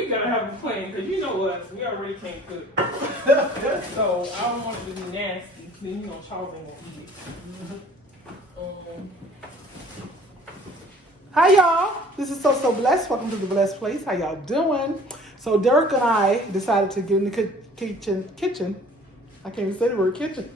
we gotta have a plan because you know us, we already can't cook. So I don't want it to be nasty. Then you know Charles ain't gonna eat it. Hi y'all, this is So Blessed. Welcome to the Blessed Place. How y'all doing? So Derek and I decided to get in the kitchen. I can't even say the word kitchen.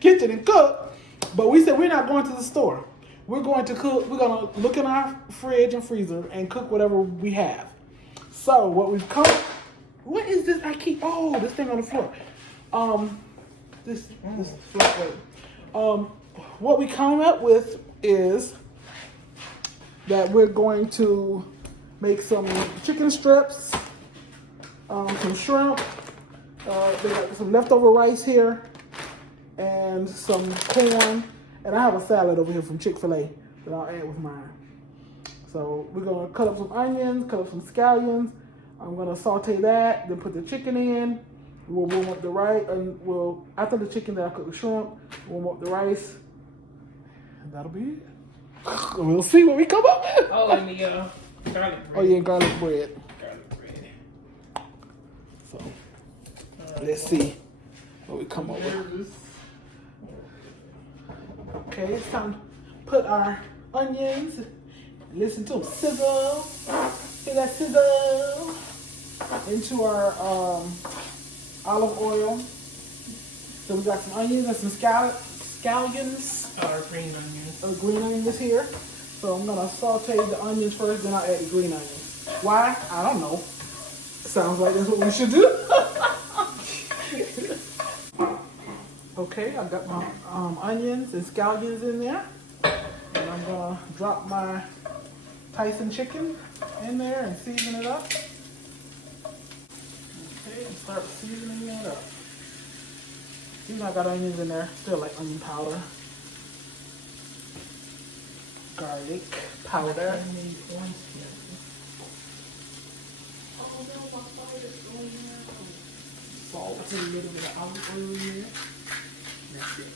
Kitchen and cook. But we said we're not going to the store. We're going to cook. We're gonna look in our fridge and freezer and cook whatever we have. So what we've come. What is this? This thing on the floor. This flat weight. What we come up with is that we're going to make some chicken strips, some shrimp, they got some leftover rice here, and some corn, and I have a salad over here from Chick-fil-A that I'll add with mine. So we're gonna cut up some onions, cut up some scallions. I'm gonna saute that, then put the chicken in. We'll warm up the rice, and after the chicken, then I'll cook the shrimp, warm up the rice, and that'll be it. We'll see what we come up with. Oh, and the garlic bread. Oh yeah, garlic bread. Garlic bread. So let's see what we come up with. Okay, it's time to put our onions. Listen to them sizzle. Hear that sizzle? Into our olive oil. So we got some onions and some scallions. Green onions. Green onions here. So I'm gonna saute the onions first, then I'll add the green onions. Why? I don't know. Sounds like that's what we should do. Okay, I got my onions and scallions in there. And I'm gonna drop my Tyson chicken in there and season it up. Okay, and start seasoning it up. Even though I got onions in there, still like onion powder. Garlic powder. Salt. Put a little bit of olive oil in there. That's it.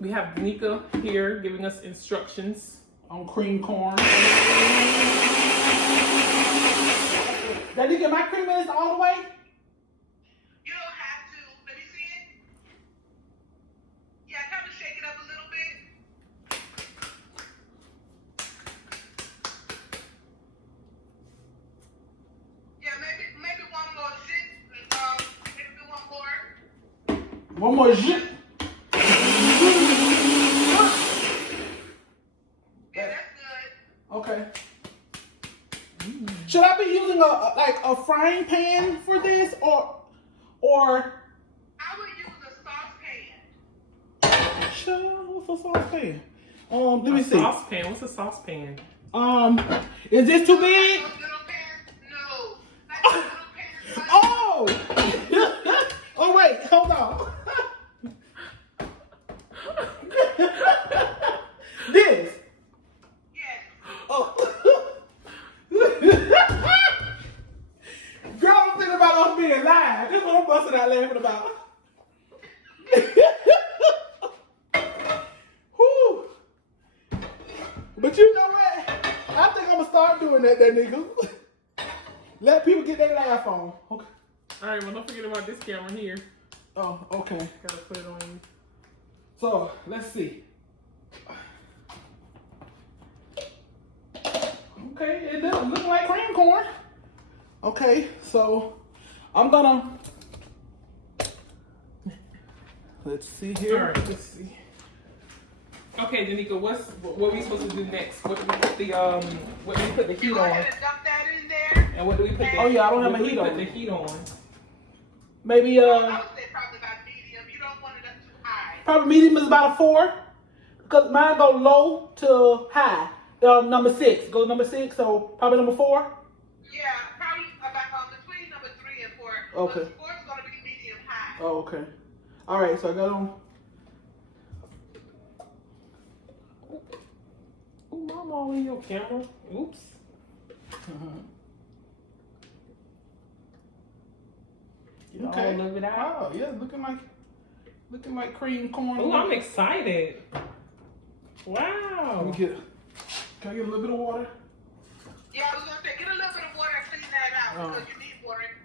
We have Danica here giving us instructions on cream corn. Danica, my cream is all the way? You don't have to. Let me see it. Yeah, kind of shake it up a little bit. Yeah, maybe one more zip. Maybe one more. One more zip. Okay. Should I be using a frying pan for this or? I would use a saucepan. Sure. What's a saucepan? Let me see. Saucepan. What's a saucepan? Is this too big? Those little pans? No. Like those little pans. Oh. Oh wait, hold on. This. Oh. Girl, I'm thinking about us being live. This is what I'm busting out laughing about. Whew. But you know what? I think I'm going to start doing that nigga. Let people get their laugh on. Okay. All right, well, don't forget about this camera here. Oh, okay. Gotta put it on you. So, let's see. Okay, it doesn't look like cream corn. Okay, so I'm gonna, let's see here. All right, let's see. Okay, Danica, what are we supposed to do next? What do we put the heat Go on? ahead and dump that in there. And what do we put the Oh yeah, I don't have my what do heat we on. put the heat on? Maybe I would say probably about medium. You don't want it up too high. probably medium is about a 4. Because mine go low to high. Number 6. Go number 6, so probably number 4. Yeah, probably about between number 3 and 4. Okay. So 4 is going to be medium Oh, okay. All right, so I got on. Oh, mama, all in your camera. Oops. Get Okay. all of it out. Oh, yeah, looking like cream corn. Oh, I'm excited. Wow. Can I get a little bit of water? Yeah, I was gonna say, get a little bit of water and clean that out because you need water anyway.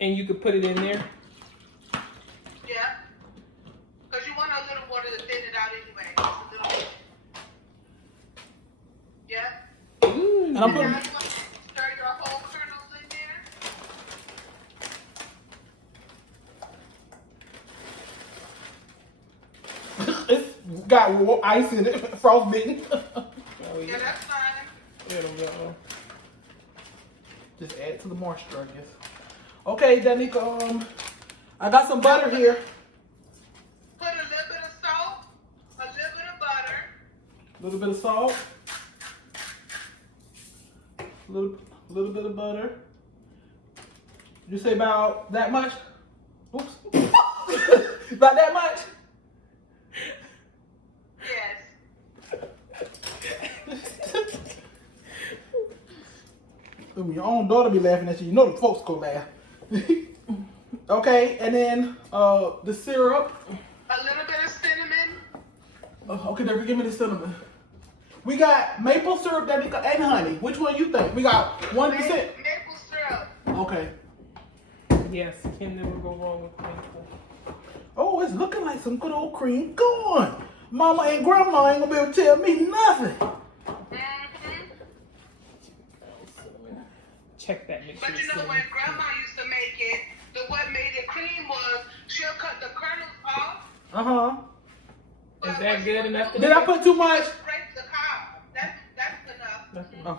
And you could put it in there. Yeah. Because you want a little water to thin it out anyway. Just a little bit. Yeah. Ooh. And I'm Now putting. you want to stir your whole kernels in there. It's got ice in it, frostbitten. Oh, Yeah, that's fine. It'll go. Just add to the moisture, I guess. Okay, Danica, I got some butter here. Put a little bit of salt, a little bit of butter. A little bit of salt. Little bit of butter. You say about that much? Oops. About that much? Yes. When your own daughter be laughing at you, you know the folks go laugh. Okay, and then the syrup. A little bit of cinnamon. Okay, there, give me the cinnamon. We got maple syrup, Danica, and honey. Which one you think? We got 1%. Maple syrup. Okay. Yes, can never go wrong with maple. Oh, it's looking like some good old cream corn. Mama and grandma ain't gonna be able to tell me nothing. Check that, make sure But you it's know, in. when grandma used to make it, what made it cream was she'll cut the kernels off. Uh-huh. Is that good enough to Did I put too much? Scrape the cob. That's enough. That's Oh. enough.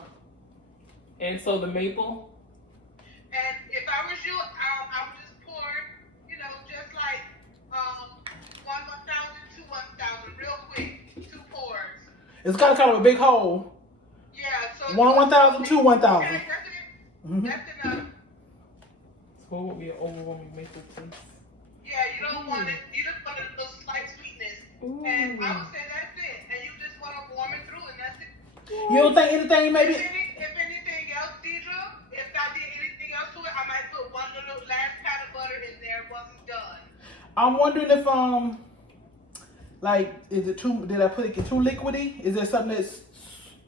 And so the maple. And if I was you, I would just pour, you know, just like 1,000, 2,000, real quick, 2 pours. It's got kind of a big hole. Yeah. So 1,000, 2, 1,000. Okay, that's it. That's enough. So it won't be an overwhelming maple taste. Yeah, you don't want it. You just want a little slight sweetness. Ooh. And I would say that's it. And you just want to warm it through, and that's it. You don't think anything maybe? If anything else, Deidre, if I did anything else to it, I might put one little last pat of butter in there once it's done. I'm wondering if like, is it too? Did I put it too liquidy? Is there something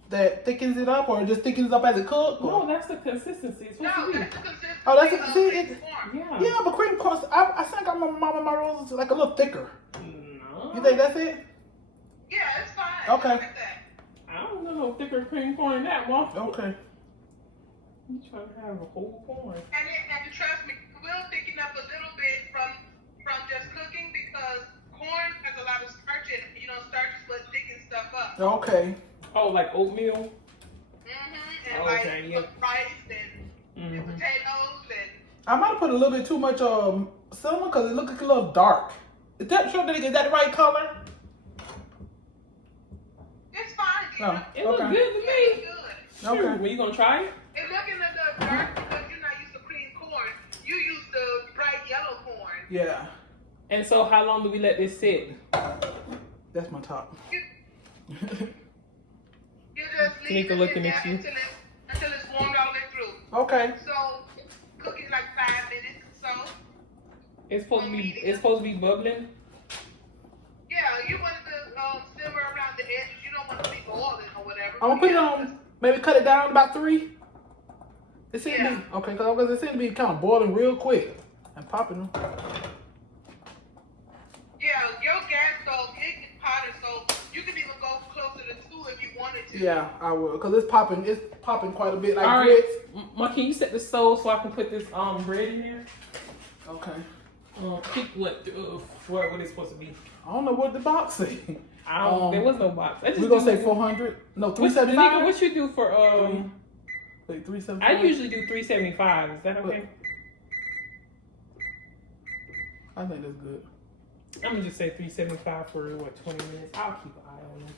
that thickens it up, or it just thickens it up as it cooks? No, that's the consistency. It's No, supposed to be. that's the consistency. Oh, that's the- of see, cream it- corn. Yeah. Yeah, but cream corn. I think I got my mama and my rolls like a little thicker. No. You think that's it? Yeah, it's fine. Okay. Like that. I don't know no thicker cream corn than that, Mom. Okay. You trying to have a whole corn. And trust me, it will thicken up a little bit from just cooking because corn has a lot of starch in it. You know, starch is what thickens stuff up. Okay. Oh, like oatmeal? And Okay, like yeah. rice and potatoes and. I might have put a little bit too much cinnamon because it looks a little dark. Is that sure that is that the right color? It's fine. You No. know? It looks Okay. good to It's me. good. Okay. Sure. Were you gonna try it? It's looking a little dark because you're not used to cream corn. You used to bright yellow corn. Yeah. And so how long do we let this sit? That's my top. You just leave Tanika it looking in at there you. until it's warmed all the way through. Okay. So cook it like 5 minutes or so. It's supposed to be bubbling. Yeah, you want it to simmer around the edges. You don't want it to be boiling or whatever. I'm gonna put it on. Maybe cut it down about 3. It seemed to Yeah. be okay because it seemed to be kind of boiling real quick and popping. Yeah, your gas stove it gets hotter, so you can even go closer to 2 if you wanted to. Yeah, I will because it's popping. It's popping quite a bit like All right, grits. Ma, can you set the stove so I can put this bread in there? Okay. Pick what it's supposed to be. I don't know what the box say. There was no box. I just We're gonna do- say 400. No, What, 375. what you do for Wait, 375. I usually do 375. Is that okay? I think that's good. I'm gonna just say 375 for 20 minutes. I'll keep an eye on them.